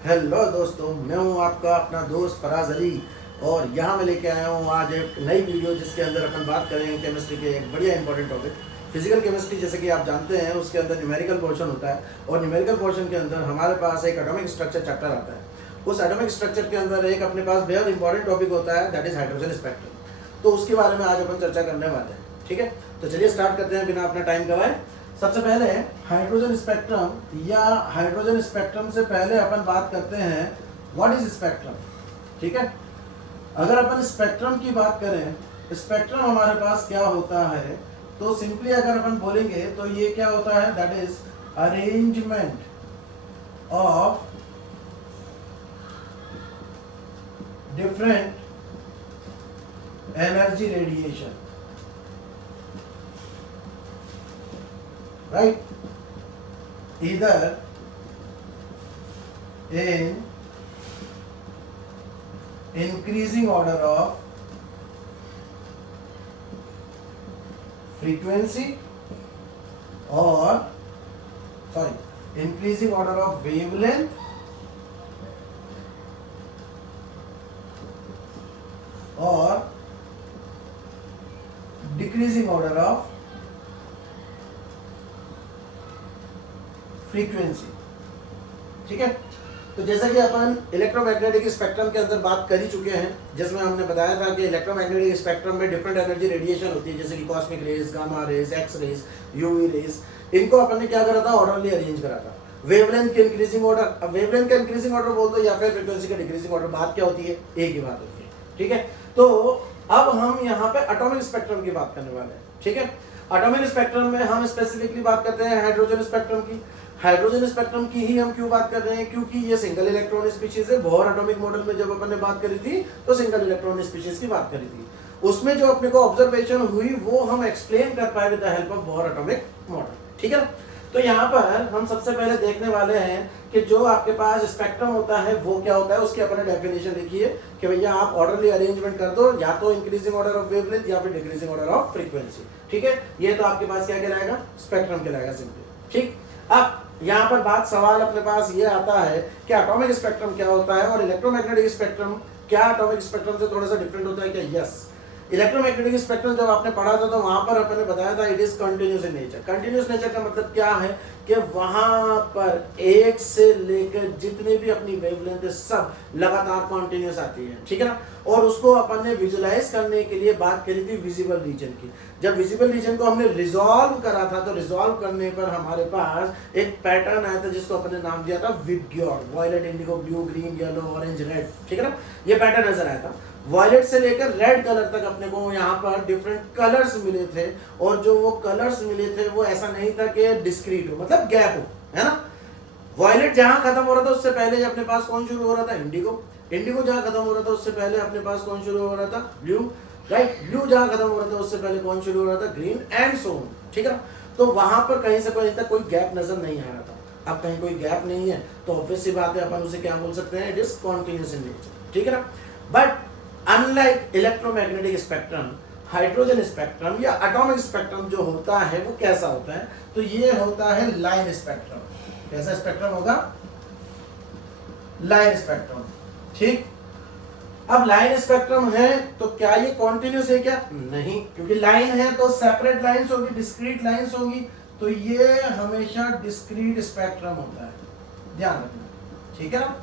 Hello दोस्तों, मैं हूं आपका अपना दोस्त फराज अली और यहाँ मैं लेके आया हूँ आज एक नई वीडियो जिसके अंदर अपन बात करेंगे केमिस्ट्री के एक बढ़िया इंपॉर्टेंट टॉपिक फिजिकल केमिस्ट्री। जैसे कि आप जानते हैं उसके अंदर न्यूमेरिकल पोर्शन होता है और न्यूमेरिकल पोर्शन के अंदर हमारे पास एक एटॉमिक स्ट्रक्चर चैप्टर आता है। उस एटॉमिक स्ट्रक्चर के अंदर एक अपने पास बेहद इंपॉर्टेंट टॉपिक होता है, दैट इज हाइड्रोजन स्पेक्ट्रम। तो उसके बारे में आज अपन चर्चा करने वाले हैं। ठीक है, तो चलिए स्टार्ट करते हैं बिना अपना टाइम गवाए। सबसे पहले हाइड्रोजन स्पेक्ट्रम या हाइड्रोजन स्पेक्ट्रम से पहले अपन बात करते हैं व्हाट इज स्पेक्ट्रम। ठीक है, अगर अपन स्पेक्ट्रम की बात करें, स्पेक्ट्रम हमारे पास क्या होता है, तो सिंपली अगर अपन बोलेंगे तो ये क्या होता है, that is arrangement of different energy radiation, right, either in increasing order of frequency or increasing order of wavelength or decreasing order of frequency. ठीक है, तो जैसा कि अपन इलेक्ट्रोमैग्नेटिक स्पेक्ट्रम के अंदर बात कर ही चुके हैं, जिसमें हमने बताया था कि इलेक्ट्रोमैग्नेटिक स्पेक्ट्रम में डिफरेंट एनर्जी रेडिएशन होती है, जैसे कि cosmic rays, gamma rays, X rays, UV rays. इनको अपन ने क्या करा था, ऑर्डरली अरेंज करा था। वेवलेंथ के इंक्रीजिंग ऑर्डर, अब वेवलेंथ का इंक्रीजिंग ऑर्डर बोल दो या फिर फ्रीक्वेंसी का डिक्रीजिंग ऑर्डर, बात क्या होती है, एक ही बात होती है। ठीक है, तो अब हम यहाँ पे एटॉमिक स्पेक्ट्रम की बात करने वाले हैं। ठीक है, एटॉमिक स्पेक्ट्रम में हम स्पेसिफिकली बात करते हैं हाइड्रोजन स्पेक्ट्रम की। हाइड्रोजन स्पेक्ट्रम की ही हम क्यों बात कर रहे हैं, क्योंकि ये सिंगल इलेक्ट्रॉन स्पीशीज है। बोहर एटॉमिक मॉडल में जब अपन ने बात करी थी तो सिंगल इलेक्ट्रॉन स्पीशीज की बात करी थी। उसमें जो अपने को ऑब्जर्वेशन हुई वो हम एक्सप्लेन कर पाए with the help of Bohr atomic model. ठीक है, तो यहाँ पर हम सबसे पहले देखने वाले हैं कि जो आपके पास स्पेक्ट्रम होता है वो क्या होता है। उसकी अपने डेफिनेशन लिखिए कि भैया आप ऑर्डरली अरेंजमेंट कर दो, या तो इंक्रीजिंग ऑर्डर ऑफ वेवलेंथ या फिर डिक्रीजिंग ऑर्डर ऑफ फ्रीक्वेंसी। ठीक है, ये तो आपके पास क्या कहलाएगा, स्पेक्ट्रम कहलाएगा सिंपली। ठीक, अब यहाँ पर बात सवाल अपने पास ये आता है कि एटॉमिक स्पेक्ट्रम क्या होता है और इलेक्ट्रोमैग्नेटिक स्पेक्ट्रम क्या एटॉमिक स्पेक्ट्रम से थोड़ा सा डिफरेंट होता है क्या। यस, इलेक्ट्रोमैग्नेटिक स्पेक्ट्रम जब आपने पढ़ा था तो वहां पर अपन ने बताया था it is continuous in nature. Continuous nature का मतलब क्या है कि वहां पर एक से लेकर जितने भी अपनी वेवलेंथ है सब लगातार कंटिन्यूस आती है। ठीक है ना, और उसको अपन ने विजुलाइज करने के लिए बात करी थी विजिबल रीजन की। जब विजिबल रीजन को हमने रिजॉल्व करा था तो रिजॉल्व करने पर हमारे पास एक पैटर्न आया था जिसको अपन ने नाम दिया था VIBGYOR, violet, indigo, blue, green, yellow, orange, red. ठीक है ना, ये पैटर्न नजर आया था। वायलेट से लेकर रेड कलर तक अपने को यहाँ पर डिफरेंट कलर्स मिले थे, और जो वो कलर्स मिले थे वो ऐसा नहीं था कि डिस्क्रीट हो, मतलब गैप हो, है ना। वायलेट जहां खत्म हो रहा था उससे पहले अपने पास कौन शुरू हो रहा था, इंडिगो। इंडिगो जहां खत्म हो रहा था उससे पहले अपने पास कौन शुरू हो रहा था, ब्लू। राइट, ब्लू जहां खत्म हो रहा था उससे पहले कौन शुरू हो रहा था, ग्रीन, एंड सो ऑन। ठीक है, तो वहां पर कहीं से कहीं तक कोई गैप नजर नहीं आ रहा था। अब कहीं कोई गैप नहीं है तो ऑब्वियस सी बात है अपन उसे क्या बोल सकते हैं, it is continuous in nature. ठीक है ना, but unlike electromagnetic spectrum, hydrogen spectrum या एटॉमिक स्पेक्ट्रम जो होता है वो कैसा होता है, तो ये होता है लाइन स्पेक्ट्रम। कैसा स्पेक्ट्रम होगा, लाइन स्पेक्ट्रम। ठीक, अब लाइन स्पेक्ट्रम है तो क्या ये कॉन्टिन्यूस है क्या, नहीं, क्योंकि लाइन है तो सेपरेट लाइंस होगी, डिस्क्रीट लाइंस होगी, तो ये हमेशा डिस्क्रीट स्पेक्ट्रम होता है, ध्यान रखना। ठीक है ना,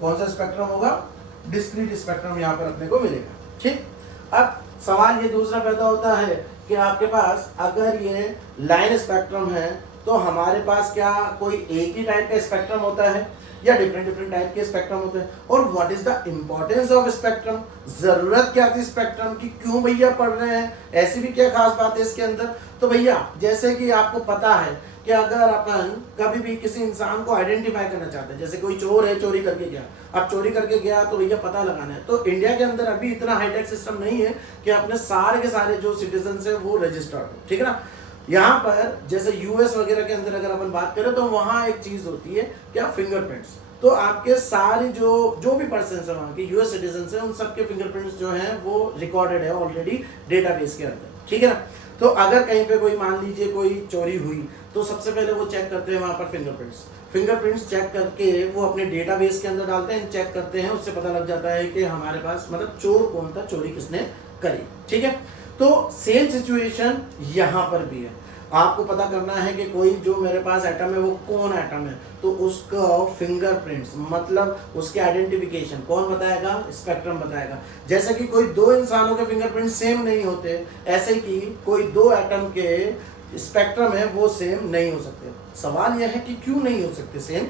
कौन सा स्पेक्ट्रम होगा, डिस्क्रीट स्पेक्ट्रम यहाँ पर अपने को मिलेगा। ठीक, अब सवाल ये दूसरा पैदा होता है कि आपके पास अगर ये लाइन स्पेक्ट्रम है तो हमारे पास क्या कोई एक ही टाइप का स्पेक्ट्रम होता है या डिफरेंट डिफरेंट टाइप के स्पेक्ट्रम होते हैं, और what is the importance of spectrum, जरूरत क्या थी स्पेक्ट्रम की, क्यों भैया पढ़ रहे हैं, ऐसी भी क्या खास बात है इसके अंदर। तो भैया जैसे कि आपको पता है कि अगर अपन कभी भी किसी इंसान को आइडेंटिफाई करना चाहते हैं, जैसे कोई चोर है, चोरी करके गया, अब चोरी करके गया तो भैया पता लगाना है, तो इंडिया के अंदर अभी इतना हाईटेक सिस्टम नहीं है कि अपने सारे के सारे जो सिटीजन है वो रजिस्टर्ड हो। ठीक है ना, यहाँ पर जैसे यूएस वगैरह के अंदर अगर अपन बात करें तो वहाँ एक चीज होती है क्या, फिंगरप्रिंट्स। तो आपके सारे जो भी पर्सन है वहाँ के यूएस सिटीजन है उन सबके फिंगरप्रिंट्स जो हैं वो रिकॉर्डेड है ऑलरेडी डेटाबेस के अंदर। ठीक है ना, तो अगर कहीं पे कोई मान लीजिए कोई चोरी हुई तो सबसे पहले वो चेक करते हैं वहाँ पर फिंगरप्रिंट्स। फिंगरप्रिंट्स चेक करके वो अपने डेटाबेस के अंदर डालते हैं, चेक करते हैं, उससे पता लग जाता है कि हमारे पास मतलब चोर कौन था, चोरी किसने करी। ठीक है, तो सेम सिचुएशन यहाँ पर भी है। आपको पता करना है कि कोई जो मेरे पास एटम है वो कौन एटम है, तो उसका फिंगरप्रिंट्स मतलब उसके आइडेंटिफिकेशन कौन बताएगा, स्पेक्ट्रम बताएगा। जैसे कि कोई दो इंसानों के फिंगरप्रिंट सेम नहीं होते, ऐसे कि कोई दो एटम के स्पेक्ट्रम है वो सेम नहीं हो सकते। सवाल यह है कि क्यों नहीं हो सकते सेम।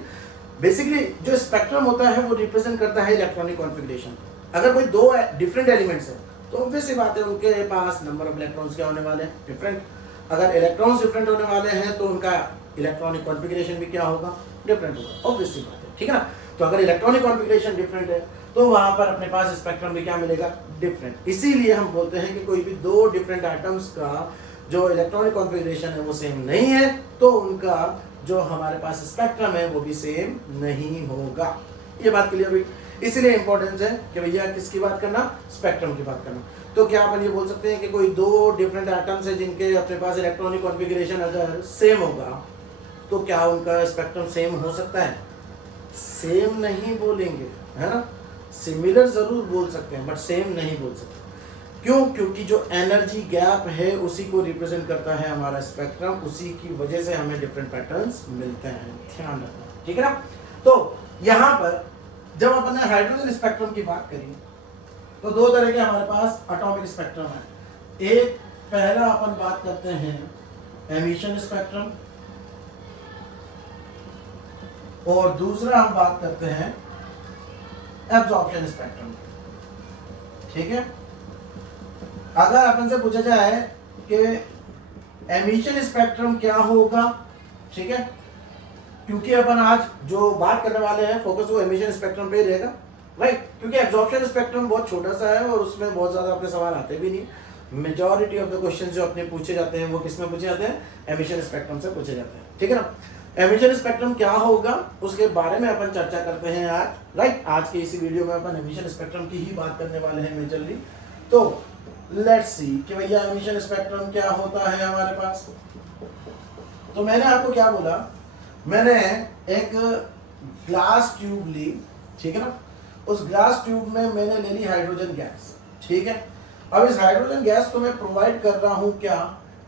बेसिकली जो स्पेक्ट्रम होता है वो रिप्रेजेंट करता है इलेक्ट्रॉनिक कॉन्फ़िगरेशन। अगर कोई दो डिफरेंट एलिमेंट्स है तो ऑब्वियस सी बात है उनके पास नंबर ऑफ इलेक्ट्रॉन्स क्या होने वाले हैं, डिफरेंट। अगर इलेक्ट्रॉन्स डिफरेंट होने वाले हैं तो उनका इलेक्ट्रॉनिक कॉन्फ़िगरेशन भी क्या होगा, डिफरेंट होगा, ऑब्वियस सी बात है। ठीक है ना, तो अगर इलेक्ट्रॉनिक कॉन्फ़िगरेशन डिफरेंट है तो वहां पर अपने पास स्पेक्ट्रम भी क्या मिलेगा, डिफरेंट। इसीलिए हम बोलते हैं कि कोई भी दो डिफरेंट एटम्स का जो इलेक्ट्रॉनिक कॉन्फ़िगरेशन है वो सेम नहीं है तो उनका जो हमारे पास स्पेक्ट्रम है वो भी सेम नहीं होगा। ये बात क्लियर हुई। इसलिए इंपॉर्टेंस है कि भैया किसकी बात करना, स्पेक्ट्रम की बात करना। तो क्या अपन ये बोल सकते हैं कि कोई दो डिफरेंट एटम्स है जिनके अपने पास इलेक्ट्रॉनिक कॉन्फ़िगरेशन अगर सेम होगा तो क्या उनका स्पेक्ट्रम सेम हो सकता है? सेम नहीं बोलेंगे, है ना, सिमिलर जरूर बोल सकते हैं बट सेम नहीं बोल सकते। क्यों? क्योंकि जो एनर्जी गैप है उसी को रिप्रेजेंट करता है हमारा स्पेक्ट्रम, उसी की वजह से हमें डिफरेंट पैटर्न्स मिलते हैं, ध्यान रखना। ठीक है ना, तो यहाँ पर जब अपन ने हाइड्रोजन स्पेक्ट्रम की बात करी तो दो तरह के हमारे पास एटॉमिक स्पेक्ट्रम है। एक पहला अपन बात करते हैं एमिशन स्पेक्ट्रम और दूसरा हम बात करते हैं एब्जॉर्प्शन स्पेक्ट्रम। ठीक है, अगर अपन से पूछा जाए कि एमिशन स्पेक्ट्रम क्या होगा, ठीक है, क्योंकि अपन आज जो बात करने वाले हैं फोकस वो एमिशन स्पेक्ट्रम पे ही रहेगा, राइट। क्योंकि एब्जॉर्प्शन स्पेक्ट्रम बहुत छोटा सा है और उसमें बहुत ज्यादा अपने सवाल आते भी नहीं। मेजॉरिटी ऑफ द क्वेश्चंस जो अपने पूछे जाते हैं वो किसमें पूछे जाते हैं, एमिशन स्पेक्ट्रम से पूछे जाते हैं। ठीक है ना, एमिशन स्पेक्ट्रम क्या होगा उसके बारे में अपन चर्चा करते हैं आज, राइट। आज के इसी वीडियो में अपन एमिशन स्पेक्ट्रम की ही बात करने वाले हैं मेजरली। तो लेट्स सी कि भैया एमिशन स्पेक्ट्रम क्या होता है हमारे पास। तो मैंने आपको क्या बोला, मैंने एक ग्लास ट्यूब ली, ठीक है ना, उस ग्लास ट्यूब में मैंने ले ली हाइड्रोजन गैस। ठीक है, अब इस हाइड्रोजन गैस को मैं प्रोवाइड कर रहा हूं क्या,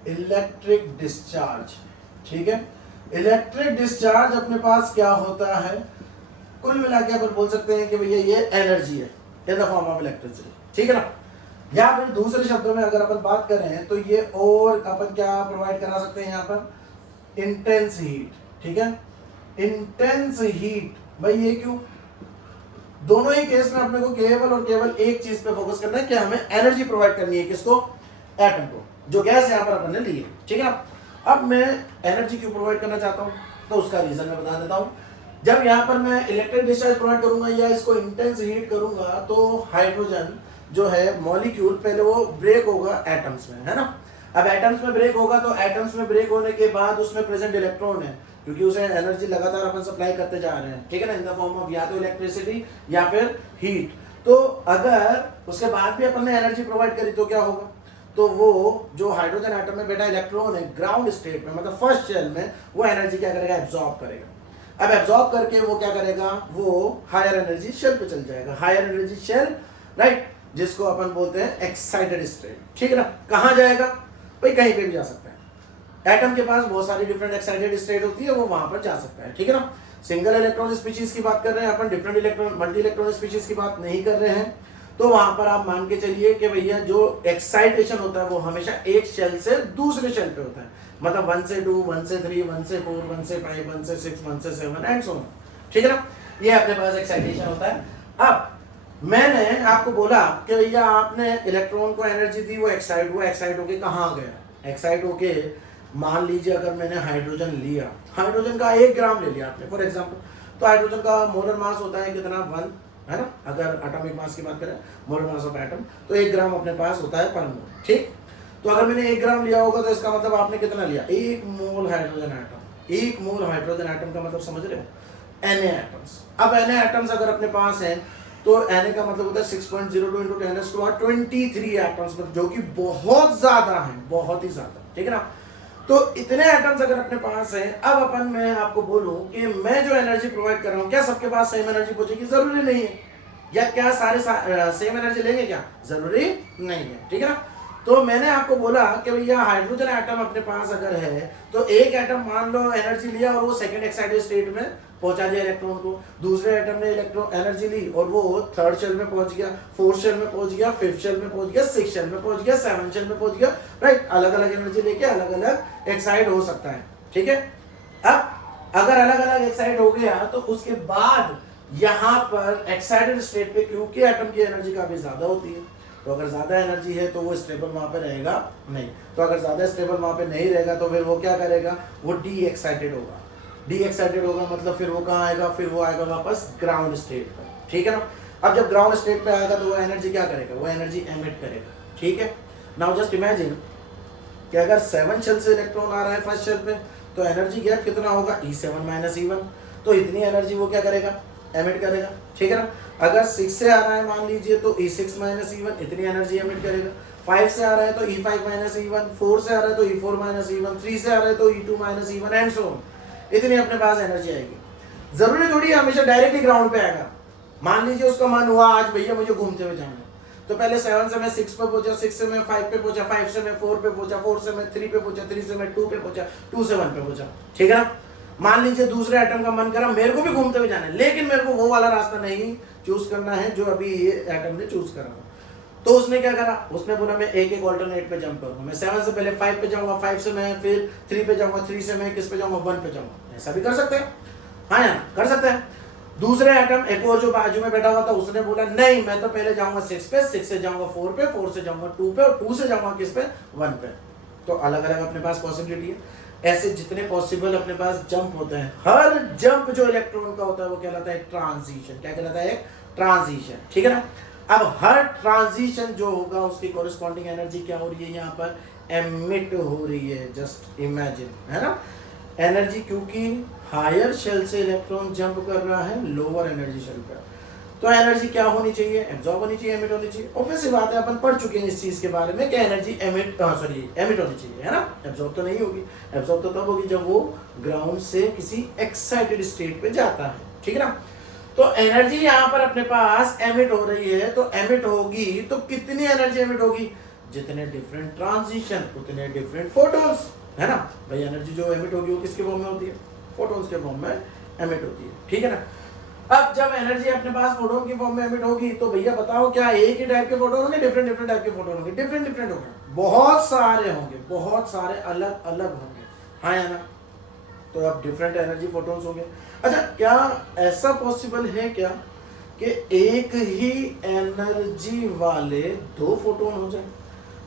इलेक्ट्रिक डिस्चार्ज। ठीक है, इलेक्ट्रिक डिस्चार्ज अपने पास क्या होता है, कुल मिला के अपन बोल सकते हैं कि भैया ये एनर्जी है in the form of electricity. ठीक है ना, या फिर दूसरे शब्दों में अगर अपन बात करें तो ये और अपन क्या प्रोवाइड करा सकते हैं यहाँ पर, इंटेंस हीट। ठीक है, इंटेंस हीट, भाई ये क्यों, दोनों ही केस में अपने को केवल और केवल एक चीज पे फोकस करना है कि हमें एनर्जी प्रोवाइड करनी है, किसको, एटम को, जो गैस यहाँ पर अपन ने ली है। ठीक है ना, अब मैं एनर्जी क्यों प्रोवाइड करना चाहता हूँ तो उसका रीजन मैं बता देता हूँ। जब यहाँ पर मैं इलेक्ट्रिक डिस्चार्ज प्रोवाइड करूंगा या इसको इंटेंस हीट करूंगा तो हाइड्रोजन जो है मॉलिक्यूल पहले वो ब्रेक होगा एटम्स में, है ना। अब एटम्स में ब्रेक होगा तो एटम्स में ब्रेक होने के बाद उसमें प्रेजेंट इलेक्ट्रॉन है, क्योंकि उसे एनर्जी लगातार अपन सप्लाई करते जा रहे हैं। ठीक है ना, इन द फॉर्म ऑफ या तो इलेक्ट्रिसिटी या फिर हीट। तो अगर उसके बाद भी अपन ने एनर्जी प्रोवाइड करी तो क्या होगा, तो वो जो हाइड्रोजन एटम में बैठा इलेक्ट्रॉन है ग्राउंड स्टेट में मतलब फर्स्ट शेल में, वो एनर्जी क्या करेगा, एब्जॉर्ब करेगा। अब एब्जॉर्ब करके वो क्या करेगा, वो हायर एनर्जी शेल पे चल जाएगा, हायर एनर्जी शेल, राइट, जिसको अपन बोलते हैं एक्साइटेड स्टेट। ठीक है ना, कहाँ जाएगा भाई, कहीं पे भी जा सकता है। एटम के पास बहुत सारी डिफरेंट एक्साइटेड स्टेट होती है, वो वहां पर जा सकता है। ठीक है ना, सिंगल इलेक्ट्रॉन स्पीशीज की बात कर रहे हैं अपन, different electron multi electron species की बात नहीं कर रहे हैं। तो वहां पर आप मान के चलिए कि भैया जो एक्साइटेशन होता है वो हमेशा एक शेल से दूसरे शेल पे होता है, मतलब 1 से 2, 1 से 3, 1 से 4, 1 से 5, 1 से 6, 1 से 7 एंड सो ऑन। ठीक है ना, ये अपने पास एक्साइटेशन होता है। अब मैंने आपको बोला कि भैया आपने इलेक्ट्रॉन को एनर्जी दी, वो एक्साइट होके कहाँ गया, एक्साइट होके मान लीजिए अगर मैंने हाइड्रोजन लिया, हाइड्रोजन का 1 ग्राम ले लिया आपने फॉर एग्जांपल, तो हाइड्रोजन का मोलर मास होता है कितना, 1, है ना। अगर एटॉमिक मास की बात करें, मोलर मास ऑफ एटम, तो 1 ग्राम अपने पास होता है पर मोल। ठीक, तो अगर मैंने 1 ग्राम लिया होगा तो इसका मतलब आपने कितना लिया, 1 मोल हाइड्रोजन एटम। 1 मोल हाइड्रोजन एटम का मतलब समझ रहे हो, Na एटम्स। अब Na एटम्स अगर अपने पास हैं तो Na का मतलब होता है 6.02 × 10⁻23 एटम्स, जो कि बहुत ज्यादा है, बहुत ही ज्यादा। ठीक है ना, तो इतने एटम्स अगर अपने पास है, अब अपन मैं आपको बोलूं कि मैं जो एनर्जी प्रोवाइड कर रहा हूं, क्या सबके पास सेम एनर्जी पहुंचेगी? जरूरी नहीं है। या क्या सारे सेम एनर्जी लेंगे? क्या जरूरी नहीं है, ठीक है ना। तो मैंने आपको बोला कि भैया हाइड्रोजन एटम अपने पास अगर है तो एक एटम मान लो एनर्जी लिया और वो सेकंड एक्साइटेड स्टेट में पहुंचा दिया इलेक्ट्रॉन को, दूसरे एटम ने इलेक्ट्रॉन एनर्जी ली और वो थर्ड शेल में पहुंच गया, फोर्थ शेल में पहुंच गया, फिफ्थ शेल में पहुंच गया, सिक्स शेल में पहुंच गया, सेवन शेल में पहुंच गया, राइट। अलग अलग एनर्जी लेके अलग अलग एक्साइट हो सकता है, ठीक है। अब अगर अलग अलग एक्साइट हो गया तो उसके बाद यहाँ पर एक्साइटेड स्टेट पे क्योंकि एटम की एनर्जी काफी ज्यादा होती है, तो अगर ज्यादा एनर्जी है तो वो स्टेबल वहां पे रहेगा नहीं। तो अगर ज्यादा स्टेबल वहां पे नहीं रहेगा तो फिर वो क्या करेगा? वो डी एक्साइटेड होगा। डी एक्साइटेड होगा मतलब फिर वो कहाँ आएगा? फिर वो आएगा वापस ग्राउंड स्टेट पर, ठीक है ना। अब जब ग्राउंड स्टेट पे आएगा तो वो एनर्जी क्या करेगा? वो एनर्जी एमिट करेगा, ठीक है। नाउ जस्ट इमेजिन कि अगर 7 शेल से इलेक्ट्रॉन आ रहा है फर्स्ट शेल पे, तो एनर्जी गैप कितना होगा? E7 minus E1। तो इतनी एनर्जी वो क्या करेगा? एमिट करेगा, ठीक है ना। अगर 6 से आ रहा है मान लीजिए तो E6 माइनस E1 इतनी एनर्जी एमिट करेगा। 5 से आ रहा है तो E5 माइनस E1, 4 से आ रहा है तो E4 माइनस E1, 3 से आ रहा है तो E2 minus E1 and so on. इतनी अपने पास एनर्जी आएगी। जरूरी थोड़ी हमेशा डायरेक्टली ग्राउंड पे आएगा। मान लीजिए उसका मन हुआ आज भैया मुझे घूमते हुए जाना है, तो पहले 7 से मैं 6 पे पहुंचा, 6 से मैं 5 पे पहुंचा, 5 से मैं 4 पे पहुंचा, 4 से मैं 3 पे पहुंचा, 3 से मैं 2 पे पहुंचा, 2 से 1 पे पहुंचा, ठीक है ना। मान लीजिए दूसरे एटम का मन करा मेरे को भी घूमते हुए जाना है, लेकिन मेरे को वो वाला रास्ता नहीं चूज करना है जो अभी ये एटम ने चूज करा। तो उसने क्या करा? उसने बोला मैं एक एक ऑल्टरनेट पे जंप करूंगा। मैं 7 से पहले 5 पे जाऊंगा, 5 से मैं फिर 3 पे जाऊंगा, 3 से मैं किस पे जाऊंगा? 1 पे जाऊंगा। ऐसा भी कर सकते हैं, हाँ या कर सकते हैं। दूसरे एटम एक और जो बाजू में बैठा हुआ था उसने बोला नहीं मैं तो पहले जाऊंगा 6 पे, 6 से जाऊंगा 4 पे, 4 से जाऊंगा 2 पे और 2 से जाऊंगा किस पे? 1 पे। तो अलग अलग अपने पास पॉसिबिलिटी है। ऐसे जितने पॉसिबल अपने पास जंप होते हैं, हर जंप जो इलेक्ट्रॉन का होता है वो कहलाता है ट्रांजिशन। क्या कहलाता है? ट्रांजिशन, ठीक है ना। अब हर ट्रांजिशन जो होगा उसकी कॉरेस्पॉन्डिंग एनर्जी क्या हो रही है? यहाँ पर एमिट हो रही है। जस्ट इमेजिन, है ना। एनर्जी क्योंकि हायर शेल से इलेक्ट्रॉन जंप कर रहा है लोअर एनर्जी शेल पर, तो एनर्जी क्या होनी चाहिए? एब्जॉर्ब होनी चाहिए, एमिट होनी चाहिए। ऑब्वियस बात है, अपन पढ़ चुके हैं इस चीज के बारे में कि एनर्जी एमिट होनी चाहिए, है ना। एब्जॉर्ब तो नहीं होगी। एब्जॉर्ब तो तब होगी जब वो ग्राउंड से किसी एक्साइटेड स्टेट पे जाता है, ठीक है ना। तो एनर्जी यहाँ पर अपने पास एमिट हो रही है, तो एमिट होगी तो कितनी एनर्जी एमिट होगी? जितने डिफरेंट ट्रांजिशन उतने डिफरेंट फोटॉन्स, है ना भाई। एनर्जी जो एमिट होगी वो किसके फॉर्म में होती है? फोटॉन्स के फॉर्म में एमिट होती है, ठीक है ना। अब जब एनर्जी अपने पास फोटोन की फॉर्म में एमिट होगी तो भैया बताओ क्या एक ही टाइप के फोटोन होंगे? डिफरेंट टाइप के फोटोन होंगे? डिफरेंट होंगे, बहुत सारे होंगे, बहुत सारे अलग अलग होंगे, हाँ या ना। तो अब डिफरेंट एनर्जी फोटोन्स होंगे। अच्छा, क्या ऐसा पॉसिबल है क्या कि एक ही एनर्जी वाले 2 फोटोन हो जाए?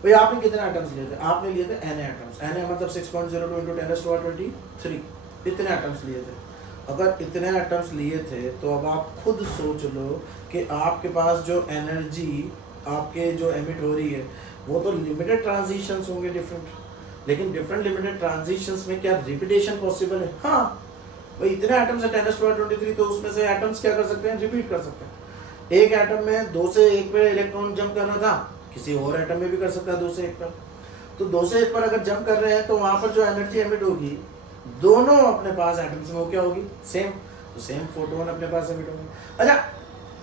भाई आपने कितने एटम्स लिए थे? आपने लिए थे n एटम्स। n मतलब 6.02 × 10⁻23 इतने एटम्स लिए थे। अगर इतने एटम्स लिए थे तो अब आप खुद सोच लो कि आपके पास जो एनर्जी आपके जो एमिट हो रही है वो तो लिमिटेड ट्रांजिशंस होंगे डिफरेंट, लेकिन डिफरेंट लिमिटेड ट्रांजिशंस में क्या रिपीटेशन पॉसिबल है? हाँ भाई, इतने एटम्स है 10⁻23, तो उसमें से एटम्स क्या कर सकते हैं? रिपीट कर सकते हैं। एक एटम में 2 से 1 पे इलेक्ट्रॉन जंप करना था, किसी और एटम में भी कर सकता है 2 से 1 पर। तो 2 से 1 पर अगर जंप कर रहे हैं तो वहां पर जो एनर्जी एमिट होगी दोनों अपने पास एटम्स में वो क्या होगी? सेम। तो सेम फोटोन अपने पास एमिट होंगे। अच्छा,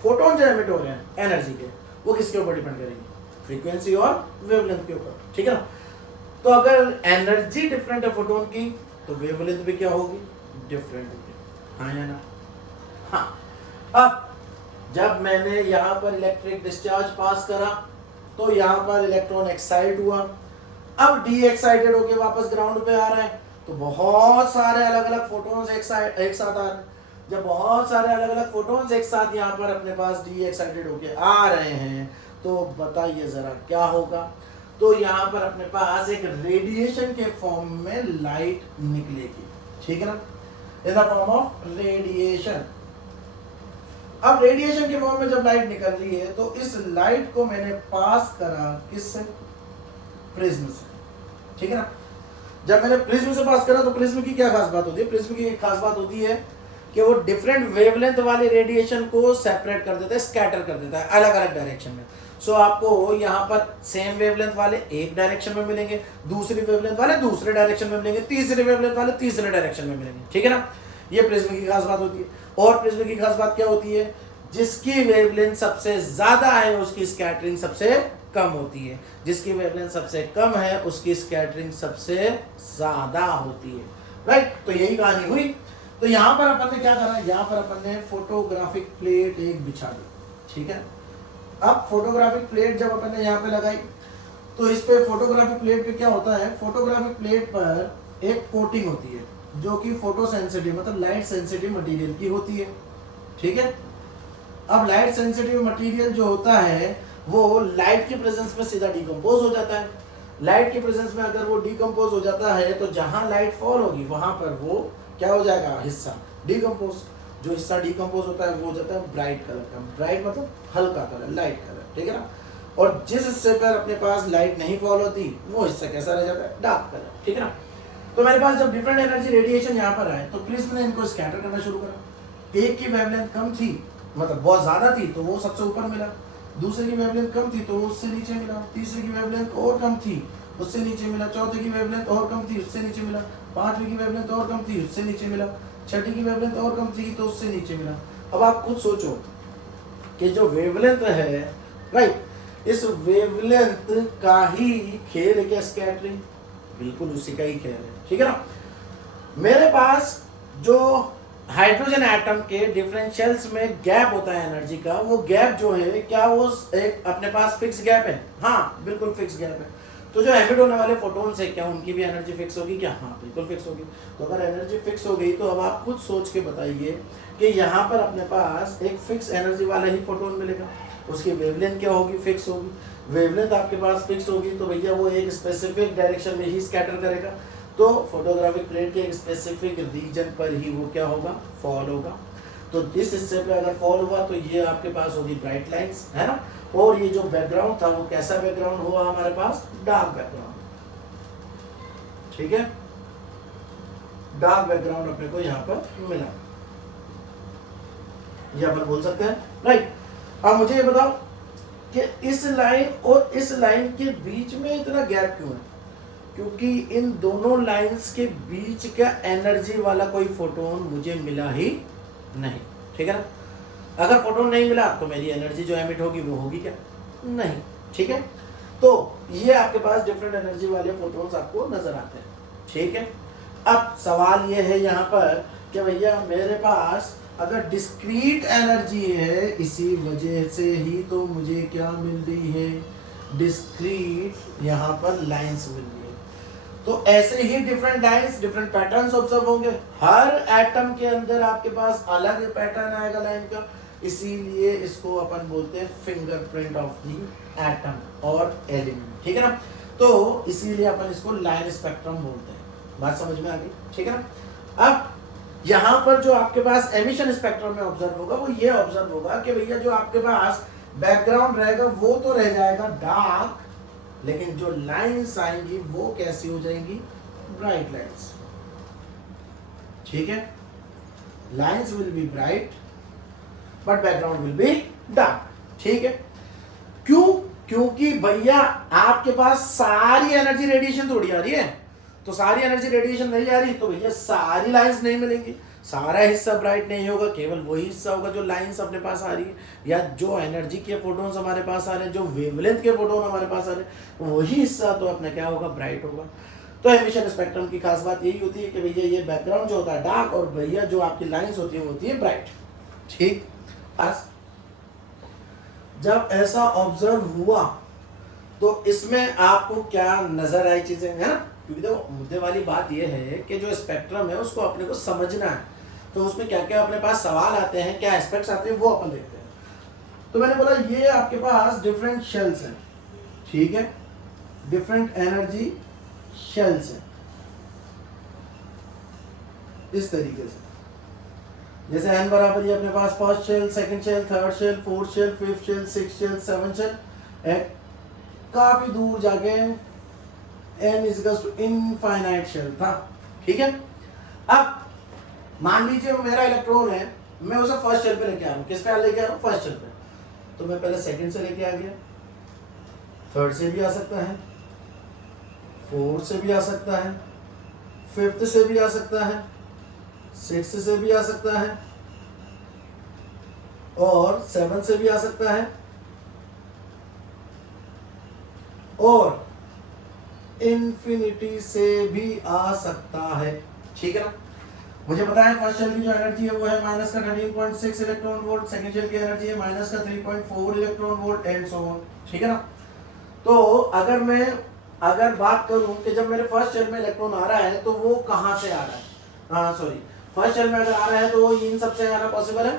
फोटोन जो एमिट हो रहे हैं एनर्जी के, वो किसके ऊपर डिपेंड करेंगे? फ्रीक्वेंसी और वेवलेंथ के ऊपर, ठीक है ना। तो अगर एनर्जी डिफरेंट है फोटोन की तो वेवलेंथ भी क्या होगी? डिफरेंट होगी, हाँ या ना। हाँ, अब जब मैंने यहाँ पर इलेक्ट्रिक डिस्चार्ज पास करा तो यहाँ पर इलेक्ट्रॉन एक्साइट हुआ, अब डी एक्साइटेड होके वापस ग्राउंड पे आ रहा है, तो बहुत सारे अलग अलग फोटोन्स एक साथ आ रहे हैं। जब बहुत सारे अलग अलग फोटोन्स एक साथ यहाँ पर अपने पास डी एक्साइटेड होके आ रहे हैं तो बताइए जरा क्या होगा? तो यहाँ पर अपने पास एक रेडिएशन के फॉर्म में लाइट निकलेगी, ठीक है ना, in the form of radiation. अब रेडिएशन के फॉर्म में जब लाइट निकल रही है तो इस लाइट को मैंने पास करा किससे? प्रिज्म से, ठीक है ना। जब मैंने प्रिज्म से पास करा तो प्रिज्म की क्या खास बात होती है? प्रिज्म की एक खास बात होती है कि वो डिफरेंट वेवलेंथ वाले रेडिएशन को सेपरेट कर देता है, स्कैटर कर देता है अलग अलग डायरेक्शन में। सो आपको यहाँ पर सेम वेवलेंथ वाले एक डायरेक्शन में मिलेंगे, दूसरी वेवलेंथ वाले दूसरे डायरेक्शन में मिलेंगे, तीसरी वेवलेंथ वाले तीसरे डायरेक्शन में मिलेंगे, ठीक है ना। ये प्रिज्म की खास बात होती है। और प्रिज्म की खास बात क्या होती है, जिसकी वेवलेंथ सबसे ज्यादा है उसकी स्कैटरिंग सबसे कम होती है, जिसकी वेवलेंथ सबसे कम है उसकी स्कैटरिंग सबसे ज्यादा होती है, राइट। तो यही कहानी हुई। तो यहाँ पर अपन ने क्या करा, यहाँ पर अपन ने फोटोग्राफिक प्लेट एक बिछा दी, ठीक है। अब फोटोग्राफिक प्लेट जब अपन ने यहाँ पे लगाई तो इस पे फोटोग्राफिक प्लेट पे क्या होता है, फोटोग्राफिक प्लेट पर एक कोटिंग होती है जो कि फोटो सेंसिटिव मतलब लाइट सेंसिटिव मटेरियल की होती है, ठीक है। अब लाइट सेंसिटिव मटेरियल जो होता है वो लाइट की प्रेजेंस में सीधा डिकम्पोज हो जाता है। लाइट की प्रेजेंस में अगर वो डिकम्पोज हो जाता है तो जहां लाइट फॉल होगी वहां पर वो क्या हो जाएगा, हिस्सा डिकम्पोज। जो हिस्सा डिकम्पोज होता है वो हो जाता है ब्राइट कलर का, ब्राइट मतलब हल्का कलर, लाइट कलर, ठीक है ना। और जिस हिस्से पर अपने पास लाइट नहीं फॉल होती वो हिस्सा कैसा रह जाता है, डार्क कलर, ठीक है ना। तो मेरे पास जब डिफरेंट एनर्जी रेडिएशन यहाँ पर आए तो प्रिज्म ने इनको स्कैटर करना शुरू करा। एक की वेवलेंथ कम थी मतलब बहुत ज्यादा थी तो वो सबसे ऊपर मिला, दूसरे की वेवलेंथ कम थी तो उससे नीचे मिला, तीसरे की वेवलेंथ और कम थी उससे नीचे मिला, चौथे की वेवलेंथ और कम थी उससे नीचे मिला, पांचवी की वेवलेंथ और कम थी उससे नीचे मिला, छठी की वेवलेंथ और कम थी तो उससे नीचे मिला। अब आप खुद सोचो कि जो वेवलेंथ है, राइट, इस वेवलेंथ का ही खेल है क्या स्कैटरिंग, बिल्कुल उसी का ही खेल है, ठीक है ना। मेरे पास जो हाइड्रोजन एटम के डिफरेंट शेल्स में गैप होता है एनर्जी का, वो गैप जो है क्या वो एक अपने पास फिक्स गैप है, हाँ बिल्कुल फिक्स गैप है। तो जो एमिट होने वाले फोटोन्स है क्या उनकी भी एनर्जी फिक्स होगी क्या, हाँ बिल्कुल फिक्स होगी। तो अगर एनर्जी फिक्स हो गई तो अब आप खुद सोच के बताइए कि यहाँ पर अपने पास एक फिक्स एनर्जी वाला ही फोटोन मिलेगा, उसकी वेवलेंथ क्या होगी, फिक्स होगी। वेवलेंथ आपके पास फिक्स होगी तो भैया वो एक स्पेसिफिक डायरेक्शन में ही स्कैटर करेगा, तो फोटोग्राफिक प्लेट के एक स्पेसिफिक रीजन पर ही वो क्या होगा, फॉल होगा। तो इस हिस्से पे अगर फॉल हुआ तो ये आपके पास होगी ब्राइट लाइंस, है ना। और ये जो बैकग्राउंड था वो कैसा बैकग्राउंड हुआ हमारे पास, डार्क बैकग्राउंड, ठीक है। डार्क बैकग्राउंड अपने को यहाँ पर मिला, ये अपन बोल सकते हैं, राइट। अब मुझे ये बताओ कि इस लाइन और इस लाइन के बीच में इतना गैप क्यों है, क्योंकि इन दोनों लाइंस के बीच का एनर्जी वाला कोई फोटोन मुझे मिला ही नहीं, ठीक है ना। अगर फोटोन नहीं मिला तो मेरी एनर्जी जो एमिट होगी वो होगी क्या, नहीं, ठीक है। तो ये आपके पास डिफरेंट एनर्जी वाले फोटोन्स आपको नजर आते हैं, ठीक है। अब सवाल ये है यहाँ पर कि भैया मेरे पास अगर डिस्क्रीट एनर्जी है इसी वजह से ही तो मुझे क्या मिल रही है, डिस्क्रीट यहाँ पर लाइंस मिल रही है। तो ऐसे ही different lines different patterns observe होंगे, हर एटम के अंदर आपके पास अलग पैटर्न आएगा लाइन का, इसीलिए इसको अपन बोलते हैं फिंगरप्रिंट ऑफ द एटम और एलिमेंट, ठीक है ना। तो इसीलिए अपन इसको लाइन स्पेक्ट्रम बोलते हैं, बात समझ में आ गई, ठीक है ना। अब यहाँ पर जो आपके पास एमिशन स्पेक्ट्रम में ऑब्जर्व होगा वो ये ऑब्जर्व होगा कि भैया जो आपके पास बैकग्राउंड रहेगा वो तो रह जाएगा डार्क, लेकिन जो लाइंस आएंगी वो कैसी हो जाएंगी, ब्राइट लाइंस, ठीक है। Lines will be bright but background will be dark, ठीक है। क्यों, क्योंकि भैया आपके पास सारी एनर्जी रेडिएशन थोड़ी आ रही है, तो सारी एनर्जी रेडिएशन नहीं आ रही तो भैया सारी लाइंस नहीं मिलेंगी, सारा हिस्सा ब्राइट नहीं होगा, केवल वही हिस्सा होगा जो लाइंस अपने पास आ रही है, या जो एनर्जी के फोटोन्स हमारे पास आ रहे हैं, जो वेवलेंथ के फोटोन हमारे पास आ रहे हैं, वही हिस्सा तो अपना क्या होगा, ब्राइट होगा। तो एमिशन स्पेक्ट्रम की खास बात यही होती है कि भैया ये बैकग्राउंड जो होता है डार्क और भैया जो आपकी लाइंस होती है वो होती है ब्राइट, ठीक। जब ऐसा ऑब्जर्व हुआ तो इसमें आपको क्या नजर आई चीजें, है ना। क्योंकि देखो मुद्दे वाली बात यह है कि जो स्पेक्ट्रम है उसको अपने को समझना है, तो उसमें क्या क्या अपने पास सवाल आते हैं, क्या एस्पेक्ट्स आते हैं वो अपन देखते हैं। तो मैंने बोला ये आपके पास डिफरेंट शेल्स हैं, ठीक है, डिफरेंट एनर्जी शेल्स हैं इस तरीके से, जैसे n बराबर ये अपने पास first shell, second shell, third shell, fourth shell, fifth shell, sixth shell, seventh shell, काफी दूर जाके n is equal to infinite shell था, ठीक है। अब मान लीजिए मेरा इलेक्ट्रॉन है, मैं उसे फर्स्ट शेल पे लेके आ रहा हूँ। किस पे लेके आ रहा हूँ? फर्स्ट शेल पे। तो मैं पहले सेकंड से लेके आ गया, थर्ड से भी आ सकता है, फोर्थ से भी आ सकता है, फिफ्थ से भी आ सकता है, सिक्स्थ से भी आ सकता है, और सेवन से भी आ सकता है, और इंफिनिटी से भी आ सकता है। ठीक है ना? मुझे पता है फर्स्ट शेल की जो एनर्जी है वो है माइनस का 13.6 इलेक्ट्रॉन वोल्ट, सेकंड शेल की एनर्जी है माइनस का 3.4 electron volt and so on. ठीक है ना? तो अगर बात करूं कि जब मेरे फर्स्ट शेल में इलेक्ट्रॉन आ रहा है तो वो कहां से आ रहा है? हाँ सॉरी, फर्स्ट शेल में अगर आ रहा है तो वो इन सब से आना पॉसिबल है।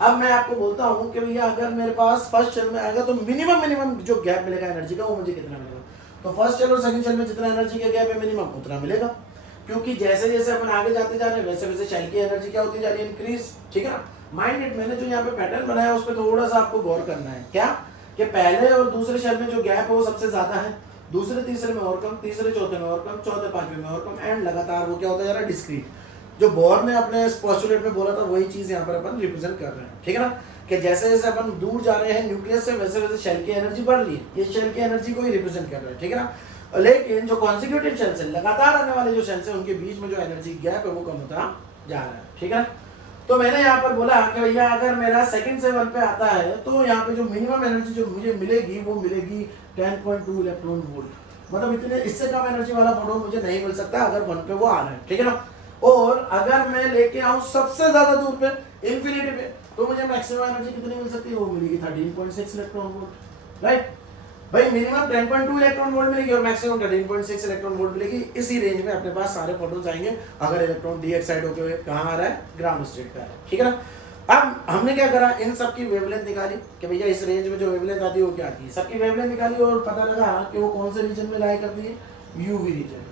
अब मैं आपको बोलता हूं कि भैया अगर मेरे पास फर्स्ट शेल में आएगा तो मिनिमम जो गैप मिलेगा एनर्जी का वो मुझे कितना मिलेगा? तो फर्स्ट शेल और सेकंड शेल में जितना एनर्जी का गैप है मिनिमम उतना मिलेगा, क्योंकि जैसे जैसे अपन आगे जाते जा रहे हैं वैसे वैसे शेल की एनर्जी क्या होती जा रही है? इंक्रीज। ठीक है ना? माइंड इट, मैंने जो यहाँ पे पैटर्न बनाया उस पर थोड़ा सा आपको गौर करना है। क्या कि पहले और दूसरे शेल में जो गैप है वो सबसे ज्यादा है, दूसरे तीसरे में और कम, तीसरे चौथे में और कम, चौथे पांचवे में और कम, एंड लगातार वो क्या होता जा रहा है? डिस्क्रीट। जो बोर ने अपने पोस्टुलेट में बोला था वही चीज यहाँ पर अपन रिप्रेजेंट कर रहे हैं। ठीक है ना? कि जैसे जैसे अपन दूर जा रहे हैं न्यूक्लियस से वैसे वैसे शेल की एनर्जी बढ़ रही है। ये शेल की एनर्जी को ही रिप्रेजेंट कर रहा है। ठीक है ना? लेकिन जो कॉन्सिक्यूटिव शेल्स है, लगातार आने वाले जो शेल्स हैं, उनके बीच में जो एनर्जी गैप है वो कम होता जा रहा है। ठीक है? तो मैंने यहाँ पर बोला कि भैया अगर मेरा सेकंड से 1 पे आता है तो यहाँ पे जो मिनिमम एनर्जी जो मुझे मिलेगी वो मिलेगी 10.2 इलेक्ट्रॉन वोल्ट। मतलब इतने इससे कम एनर्जी वाला फोटो मुझे नहीं मिल सकता अगर 1 पे वो आ रहा है। ठीक है ना? और अगर मैं लेके आऊँ सबसे ज्यादा दूर पे, इंफिनिटी पे, तो मुझे मैक्सिमम एनर्जी कितनी मिल सकती है? वो मिलेगी 13.6 इलेक्ट्रॉन वोल्ट। राइट भाई, मिनिमम 10.2 इलेक्ट्रॉन वोल्ट मिलेगी और मैक्सिमम 13.6 इलेक्ट्रॉन वोल्ट मिलेगी। इसी रेंज में अपने पास सारे फोटोन्स आएंगे अगर इलेक्ट्रॉन डी एक्साइड होकर कहाँ आ रहा है? ग्राउंड स्टेट पे आ रहा है। ठीक है ना? अब हमने क्या करा, इन सब की वेवलेंथ निकाली कि भैया इस रेंज में जो वेवलेंथ आती है वो क्या आती है। सबकी वेवलेंथ निकाली और पता लगा कि वो कौन से रीजन में लाई करती है? UV region.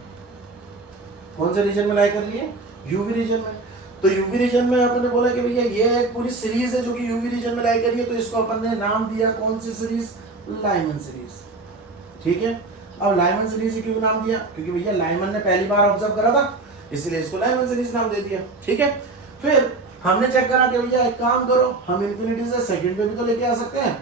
कौन से रीजन में लाई कर रही है? यूवी रीजन में। तो यूवी रीजन में अपन ने बोला कि भैया ये एक पूरी सीरीज है जो कि यूवी रीजन में लाई कर रही है, तो इसको अपन ने नाम दिया कौन सी सीरीज? Lyman series. ठीक है? अब लाइमन सीरीज क्यों नाम दिया? क्योंकि भैया लाइमन ने पहली बार ऑब्जर्व करा था, इसलिए इसको लाइमन सीरीज नाम दे दिया। ठीक है? फिर हमने चेक करा कि भैया एक काम करो, हम इंफिनिटी से सेकंड पे भी तो लेके आ सकते हैं,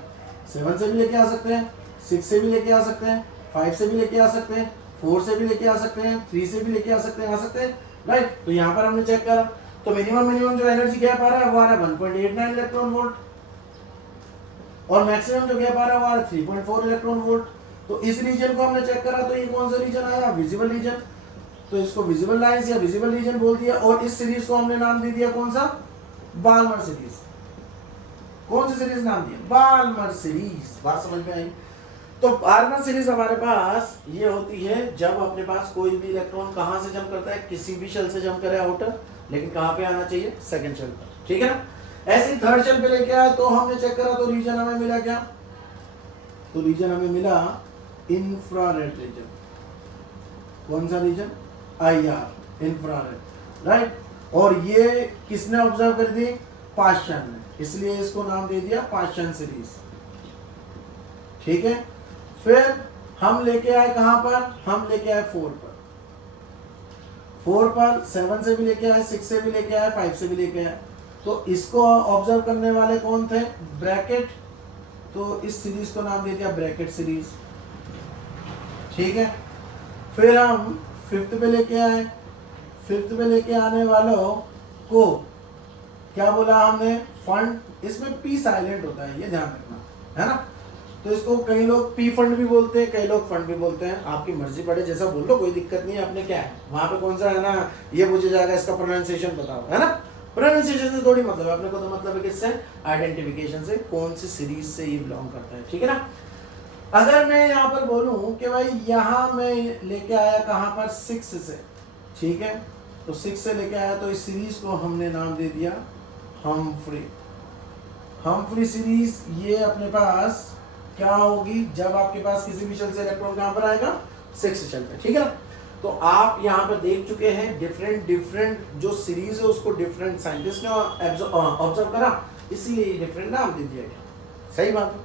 7 से भी लेके आ सकते हैं, 6 से भी लेके आ सकते हैं, 5 से भी लेके आ सकते हैं, 4 से भी लेके आ सकते हैं, 3 से भी लेके आ सकते हैं। राइट? तो यहाँ पर हमने चेक करा तो मिनिमम जो एनर्जी गैप आ रहा है वो आ रहा है 1.89 इलेक्ट्रॉन वोल्ट, और मैक्सिमम जो गैप आ रहा है वो आ रहा है 3.4 इलेक्ट्रॉन वोल्ट। तो इस रीजन को हमने चेक करा तो ये कौन सा रीजन आया? Visible region. तो इसको विजिबल लाइंस या विजिबल रीजन बोल दिया, और इस सीरीज को हमने नाम दे दिया कौन सा? Balmer series. कौन सी सीरीज नाम दिया? Balmer series. बात समझ में आई? तो बाल्मर सीरीज हमारे पास ये होती है जब अपने पास कोई भी इलेक्ट्रॉन कहां से जंप करता है? किसी भी शेल से जंप करे आउटर, लेकिन कहां पे आना चाहिए? सेकंड शेल पर। ठीक है ना? ऐसे ही थर्ड शेल पे लेके आया तो हमने चेक करा तो रीजन हमें मिला क्या? तो रीजन हमें मिला इंफ्रारेड रीजन। कौन सा रीजन? IR, infrared. राइट? और ये किसने ऑब्जर्व कर दी? पाश्चन ने, इसलिए इसको नाम दे दिया पाश्चन सीरीज। ठीक है? फिर हम लेके आए कहां पर? हम लेके आए 4 पर। 4 पर 7 से भी लेके आए, 6 से भी लेके आए, 5 से भी लेके आए। तो इसको ऑब्जर्व करने वाले कौन थे? ब्रैकेट। तो इस सीरीज को नाम दे दिया ब्रैकेट सीरीज। ठीक है? फिर हम 5th पे लेके आए। 5th पे लेके आने वालों को क्या बोला हमने? फंड। इसमें पी साइलेंट होता है, ये ध्यान रखना है ना? तो इसको कई लोग पी फंड भी बोलते हैं, कई लोग फंड भी बोलते हैं। आपकी मर्जी पड़े, जैसा बोल लो, कोई दिक्कत नहीं है। आपने क्या है वहां पे कौन सा है ना, ये पूछा जाएगा इसका प्रोनाउंसिएशन बताओ, है ना? प्रोनाउंसिएशन से थोड़ी मतलब है, अपने को तो मतलब है किससे? आइडेंटिफिकेशन से, कौन सी सीरीज से ये बिलोंग करता है। ठीक है ना? अगर मैं यहाँ पर बोलूं कि भाई यहाँ मैं लेके आया कहाँ पर? 6 से। ठीक है? तो 6 से लेके आया तो इस सीरीज को हमने नाम दे दिया हम्फ्री सीरीज। ये अपने पास क्या होगी जब आपके पास किसी भी शेल से इलेक्ट्रॉन कहाँ पर आएगा? 6 शेल पे। ठीक है ना? तो आप यहाँ पर देख चुके हैं डिफरेंट जो सीरीज है उसको डिफरेंट साइंटिस्ट ने ऑब्जर्व करा, इसीलिए डिफरेंट नाम दे दिया गया। सही बात है?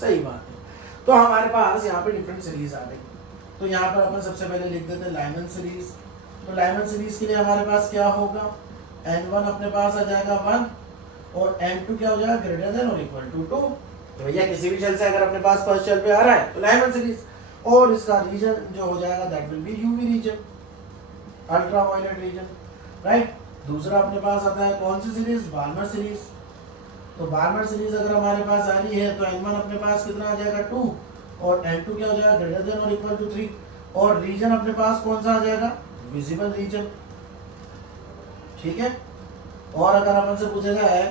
सही बात है। तो हमारे पास यहाँ पे डिफरेंट सीरीज आ गई। तो यहाँ पर अपन सबसे पहले लिख देते हैं लाइमन सीरीज। तो लाइमन सीरीज के लिए हमारे पास क्या होगा? n1 अपने पास आ जाएगा 1 और n2 क्या हो जाएगा ग्रेटर देन और इक्वल टू 2। तो भैया किसी भी शेल से अगर अपने पास फर्स्ट शेल पे आ रहा है तो लाइमन सीरीज, और इसका रीजन जो हो जाएगा that will be UV region, ultraviolet region, right. दूसरा अपने पास आता है कौन सी सीरीज, बार्मर सीरीज। तो बार्मर सीरीज अगर हमारे पास आ रही है तो n1 अपने पास कितना आ जाएगा 2 और n2 क्या हो जाएगा ग्रेटर देन और इक्वल टू 3, और रीजन अपने पास कौन सा आ जाएगा, विजिबल रीजन, ठीक है। और अगर अपन से पूछा जाए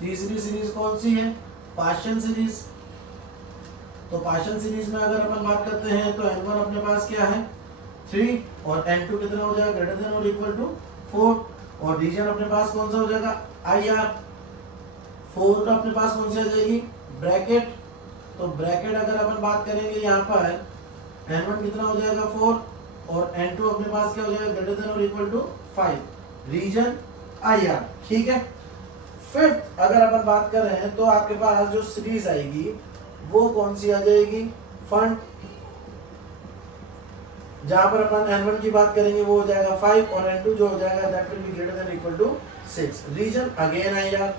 तीसरी सीरीज कौन सी है, पार्शियल सीरीज। तो पार्शियल सीरीज में अगर अपन बात करते हैं तो n1 अपने पास क्या है 3 और n2 कितना हो जाएगा ग्रेटर देन और इक्वल टू 4, और रीजन अपने पास कौन सा हो जाएगा IR। 4 का अपने पास कौन सी आ जाएगी, ब्रैकेट। तो ब्रैकेट अगर अपन बात करेंगे यहाँ पर n1 कितना हो जाएगा 4 और n2 अपने पास क्या हो जाएगा ग्रेटर देन और इक्वल टू 5, रीजन IR, ठीक है। फिफ्थ अगर अपन बात कर रहे हैं तो आपके पास जो सीरीज आएगी वो कौन सी आ जाएगी, फंड। जहां पर अपन n1 की बात करेंगे वो हो जाएगा 5 और n2 जो हो जाएगा that will be greater than equal to 6, region again IR।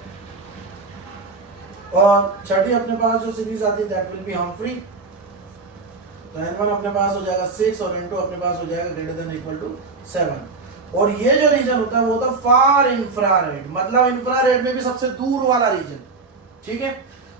और छठी अपने पास जो सीरीज आती है दैट विल बी हम्फ्री। तो n1 अपने पास हो जाएगा 6 और n2 अपने पास हो जाएगा ग्रेटर देन इक्वल टू 7। और ये जो रीजन होता है वो होता है फार इंफ्रारेड, मतलब इंफ्रारेड में भी सबसे दूर वाला रीजन, ठीक है।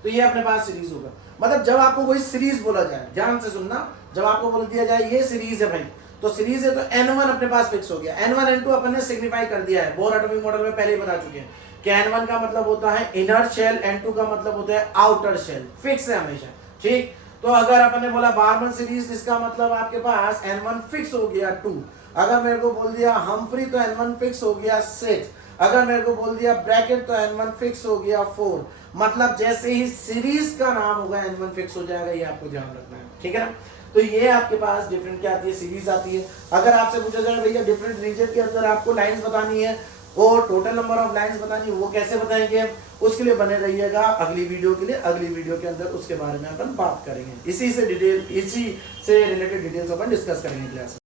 तो ये अपने पास सीरीज होगा। मतलब जब आपको कोई सीरीज बोला जाए, ध्यान से सुनना, जब आपको बोल दिया जाए ये सीरीज है भाई, तो सीरीज है तो n1 अपने पास फिक्स हो गया। n1 n2 अपन ने सिग्निफाई कर दिया है, बोर एटॉमिक मॉडल में पहले ही बता चुके हैं कि n1 का मतलब होता है इनर शेल, n2 का मतलब होता है आउटर शेल, फिक्स है हमेशा, ठीक। तो अगर अपन ने बोला बार्मन सीरीज, इसका मतलब आपके पास n1 फिक्स हो गया 2। अगर मेरे को बोल दिया हम्फ्री तो n1 फिक्स हो गया 6। अगर मेरे को बोल दिया ब्रैकेट तो n1 फिक्स हो गया 4। मतलब जैसे ही सीरीज का नाम होगा n1 फिक्स हो जाएगा, ये आपको ध्यान रखना है, ठीक है ना। तो ये आपके पास डिफरेंट क्या आती है, सीरीज आती है। अगर आपसे पूछा जाए भैया डिफरेंट रीजन के अंदर आपको लाइंस बतानी है और टोटल नंबर ऑफ लाइंस बतानी है, वो कैसे बताएंगे, उसके लिए बने रहिएगा अगली वीडियो के लिए। अगली वीडियो के अंदर उसके बारे में अपन बात करेंगे, इसी से रिलेटेड डिटेल्स अपन डिस्कस करेंगे क्लास में।